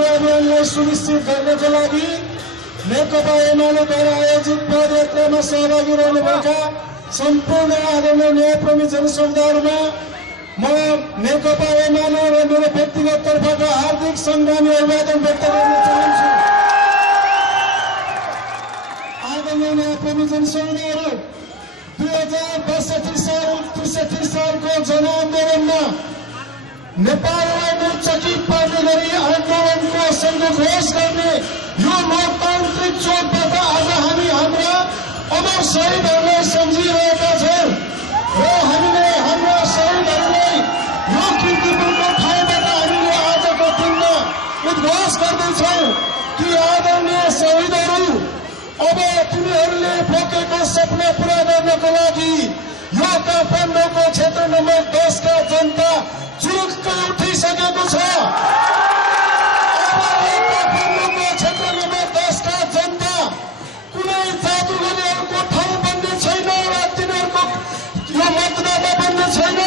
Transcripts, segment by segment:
विजय अभियानलाई सुनिश्चित गर्नको लागि नेकपा एमालेद्वारा आयोजित पदयात्रामा सहभागी रहनुभएका सम्पूर्ण आदरणीय न्यायप्रेमी जनसमुदायहरूमा म नेकपा एमाले र मेरो व्यक्तिगत तर्फबाट हार्दिक संग्रामी अभिवादन व्यक्त गर्न चाहन्छु। आदरणीय न्यायप्रेमी जनसमुदायहरू 2062 सालको जनआन्दोलनमा नेपाललाई मूर्छित पार्ने गरी आन्दोलनको सङ्घोष गर्ने यो लोकतान्त्रिक चोटबाट आज हामी हाम्रा अमर शहीदहरूलाई सम्झिरहेका छौँ र हामीले हाम्रा शहीदहरूलाई यो कीर्तिपुरको ठाउँबाट हामीले आजको दिनमा उद्घोष गर्दैछौँ कि आदरणीय शहीदहरू, अब तिमीहरूले बोकेको सपना पूरा गर्नको लागि यो काठमाडौँको क्षेत्र नम्बर 10 का जनता चुरुक्क उठिसकेको छ। काठमाडौँको क्षेत्र नम्बर 10 का जनता कुनै जादुगरीहरूको ठाउँ बन्ने छैन र तिनीहरूको यो मतदाता बन्ने छैन।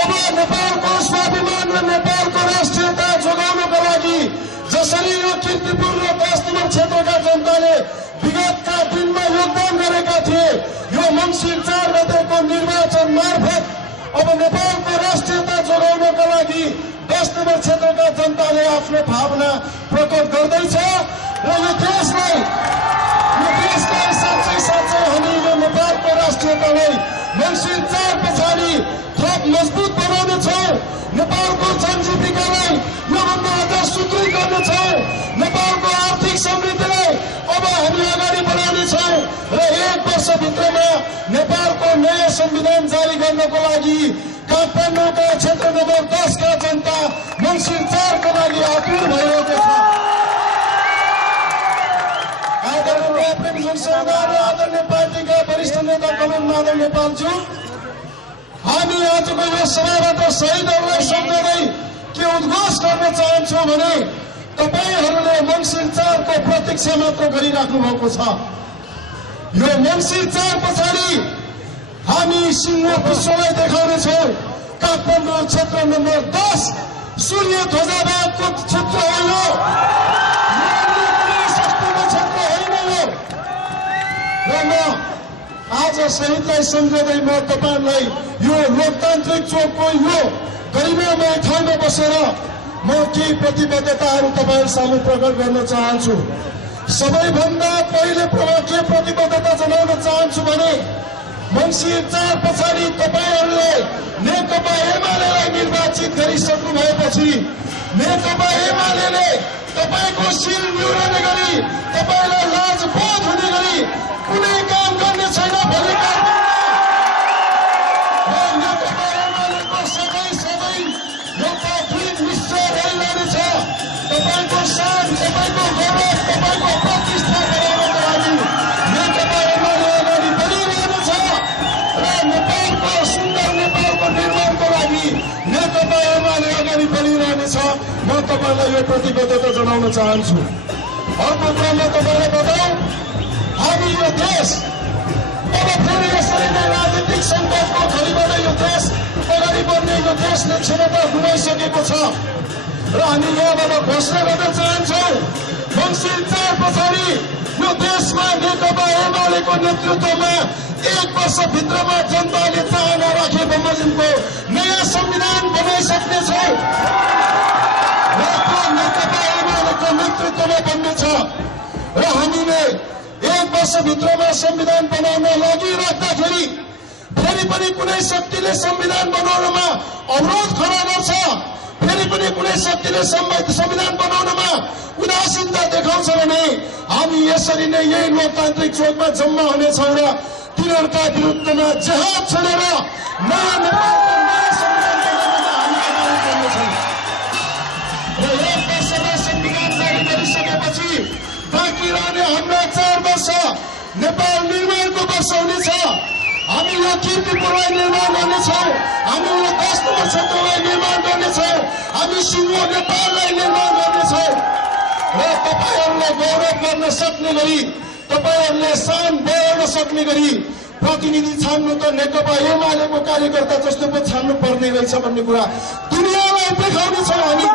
अब नेपालको स्वाभिमान र नेपालको राष्ट्रियता जोगाउनको लागि जसरी यो कीर्तिपुर र 10 नम्बर क्षेत्रका जनताले विगतका दिनमा योगदान गरेका थिए, यो मङ्सिर 4 गतेको निर्वाचन मार्फत अब नेपालको राष्ट्रियता जोगाउनका लागि 10 नम्बर क्षेत्रका जनताले आफ्नो भावना प्रकट गर्दैछ र यो देशलाई साँच्चै हामी यो नेपालको राष्ट्रियतालाई मङ्सिर 4 पछाडि थप मजबुत बनाउनेछौँ। नेपालको जनजीविकालाई योभन्दा अझ सुदृढ गर्नेछौँ। नेपालको आर्थिक समृद्धिलाई अब हामी अगाडि बढाउनेछौँ र 1 वर्षभित्रमा नेपालको नयाँ संविधान जारी गर्नको लागि काठमाडौँका क्षेत्र नम्बर 10 का जनता मङ्सिर 4 को लागि आतुर भइरहेको छ। आदरणीय प्रेमी जनसमुदाय र आदरणीय पार्टीका वरिष्ठ नेता कमल माधव नेपालज्यू, हामी आजको यो सभाबाट शहीदहरूलाई सम्झँदै के उद्घोष गर्न चाहन्छौँ भने तपाईहरूले मङ्सिर 4 को प्रतीक्षा मात्र गरिराख्नु भएको छ। यो मङ्सिर 4 पछाडि हामी सिंह विश्वलाई देखाउनेछौँ काठमाडौँ क्षेत्र नम्बर 10 सूर्य ध्वजावादको क्षेत्र हो। यो क्षेत्र होइन यो। र म आज शहीदलाई सम्झँदै म तपाईहरूलाई यो लोकतान्त्रिक चोकको यो गरिमामय ठाउँमा बसेर म केही प्रतिबद्धताहरू तपाईहरू सामु प्रकट गर्न चाहन्छु। सबैभन्दा पहिले के प्रतिबद्धता जनाउन चाहन्छु भने मङ्सिर 4 पछाडि तपाईहरूले नेकपा एमालेलाई निर्वाचित गरिसक्नु भएपछि नेकपा एमालेले तपाईँको शिर निहुराउने गरी तपाईँलाई लाजबोध हुने गरी कुनै काम गर्ने छैन। भोलिका नेकपा एमालेको सधैँ एउटा दृढ निश्चय रहिरहनेछ। तपाईँको शान, तपाईँको गौरव, तपाईँको प्रतिष्ठा बढाउनको लागि नेकपा एमाले अगाडि बढिरहेको छ र नेपालको सुन्दर नेपालको निर्माणको लागि नेकपा एमाले अगाडि बढिरहनेछ। म तपाईँलाई यो प्रतिबद्धता जनाउन चाहन्छु। अर्को क्रममा तपाईँलाई बताउँ, हामी यो देश अब फेरि यसरी नै राजनीतिक सङ्कटको घडीबाट यो देश अगाडि बढ्ने यो देशले क्षमता गुमाइसकेको छ र हामी यहाँबाट घोषणा गर्न चाहन्छौँ मङ्सिर 4 पछाडि यो देशमा नेकपा एमालेको नेतृत्वमा 1 वर्षभित्रमा जनताले चाहना राखे बमोजिमको नयाँ संविधान बनाइसक्नेछौँ र त्यो नेकपा एमालेको नेतृत्वमा बन्नेछ र हामीले 1 वर्षभित्रमा संविधान बनाउन लागिराख्दाखेरि फेरि पनि कुनै शक्तिले संविधान बनाउनमा अवरोध खडा गर्छ, फेरि पनि कुनै शक्तिले संविधान बनाउनमा उदासीनता देखाउँछ भने हामी यसरी नै यही लोकतान्त्रिक चोकमा जम्मा हुनेछौँ र तिनीहरूका विरुद्धमा जेहाद छेडेर नयाँ नेपालको नयाँ संविधान बनाउनमा हामी अगाडि बढ्नेछौँ र 1 वर्षमा संविधान जारी गरिसकेपछि बाँकी रहने हाम्रा 4 वर्ष नेपाल निर्माणको वर्ष हुनेछ। हामी यो कीर्तिपुरलाई निर्माण गर्नेछौँ, हामी यो 10 नम्बर क्षेत्रलाई निर्माण गर्नेछौँ, हामी सिङ्गो नेपाललाई निर्माण गर्नेछौँ र तपाईँहरूलाई गौरव गर्न सक्ने गरी, तपाईँहरूले शान बढाउन सक्ने गरी प्रतिनिधि छान्नु त नेकपा एमालेको कार्यकर्ता जस्तो पो छान्नु पर्ने रहेछ भन्ने कुरा दुनियाँलाई देखाउनेछौँ हामी।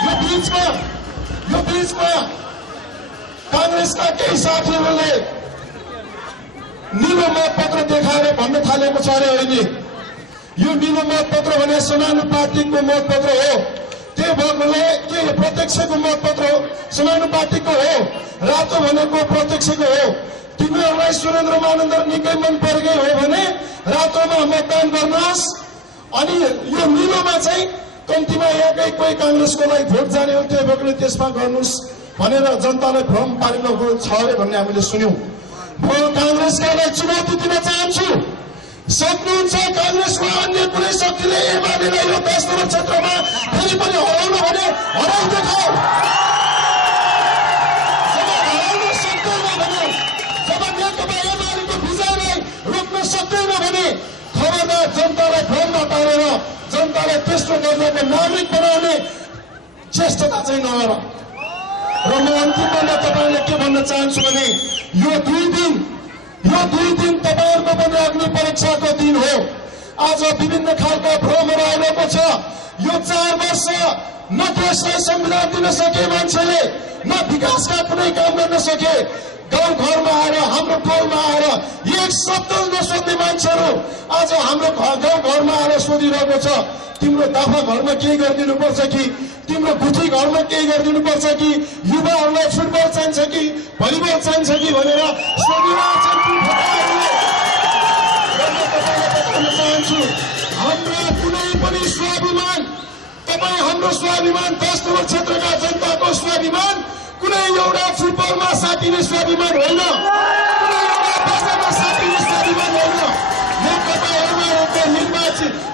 यो बीचमा कांग्रेसका केही साथीहरूले नीलो मतपत्र देखाएर भन्न थालेको छ अरे अहिले यो नीलो मतपत्र भने समानुपातिकको मतपत्र हो। त्यो भएकोले के प्रत्यक्षको मतपत्र हो, समानुपातिकको हो। रातो भनेको प्रत्यक्षको हो। तिमीहरूलाई सुरेन्द्र महानन्द निकै मन परेकै हो भने रातोमा मतदान गर्नुहोस्। अनि यो नीलोमा चाहिँ कम्तीमा यहाँकै कोही कांग्रेसको लागि भोट जाने हो त्यो भएकोले त्यसमा गर्नुहोस् भनेर जनतालाई भ्रम पारिएको छ अरे भन्ने हामीले सुन्यौं। म कांग्रेसकालाई चुनौती दिन चाहन्छु, सक्नुहुन्छ कांग्रेसको अन्य कुनै शक्तिले एमालेलाई यो 10 नम्बर क्षेत्रमा फेरि पनि हराउन भने हराउ देखाऊ। जब नेकपा एमालेको विजयलाई रोक्न सक्दैन भने खबरदार जनतालाई भ्रममा पारेर जनतालाई तेस्रो दर्जाको नागरिक बनाउने चेष्टा चाहिँ नगर। र म अन्तिममा तपाईहरुलाई के भन्न चाहन्छु भने यो दुई दिन तपाईहरुको पनि अग्नि परीक्षाको दिन हो। आज विभिन्न खालका भ्रमहरू आइरहेको छ। यो 4 वर्ष न देशलाई संविधान दिन सके मान्छेले, न विकासका कुनै काम गर्न सके। गाउँ घरमा आएर हाम्रो टोलमा आएर एक शब्द नसोध्ने मान्छेहरू आज हाम्रो गाउँ घरमा आएर सोधिरहेको छ, तिम्रो दाफा घरमा केही गरिदिनु पर्छ कि, तिम्रो गुठी घरमा केही गरिदिनु पर्छ कि, युवाहरूलाई फुटबल चाहिन्छ कि भलिबल चाहिन्छ कि भनेर चाहन्छु। हाम्रो कुनै पनि स्वाभिमान, तपाईँ हाम्रो स्वाभिमान 10 नम्बर क्षेत्रका जनताको स्वाभिमान कुनै एउटा फुटबलमा साटिने स्वाभिमान होइन, कुनै एउटा बजारमा साटिने स्वाभिमान होइन।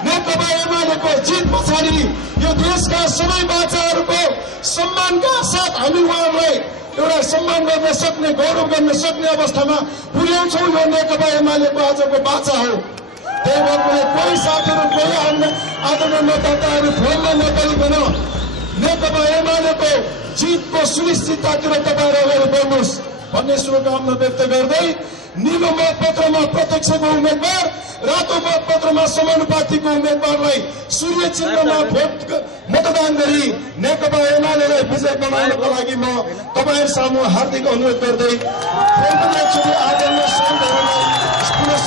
नेकपा एमालेको जित पछाडि यो देशका सबै बाचाहरूको सम्मानका साथ हामी उहाँहरूलाई एउटा सम्मान गर्न सक्ने, गौरव गर्न सक्ने अवस्थामा पुर्याउँछौँ। यो नेकपा एमालेको आजको बाचा हो। त्यही भएर कोही साथीहरू, कोही आदरणीय मतदाताहरू भ्रममा नपरिकन नेकपा एमालेको जितको सुनिश्चिततातिर तपाईँहरू अगाडि बढ्नुहोस् भन्ने शुभकामना व्यक्त गर्दै नीलो मतपत्रमा प्रत्यक्षको उम्मेदवार, रातो मतपत्रमा समानुपातिकको उम्मेदवारलाई सूर्य चिन्हमा मतदान गरी नेकपा एमालेलाई विजय बनाउनको लागि म तपाईहरु सामु हार्दिक अनुरोध गर्दै आदरणीय सन्धहरूलाई पुनः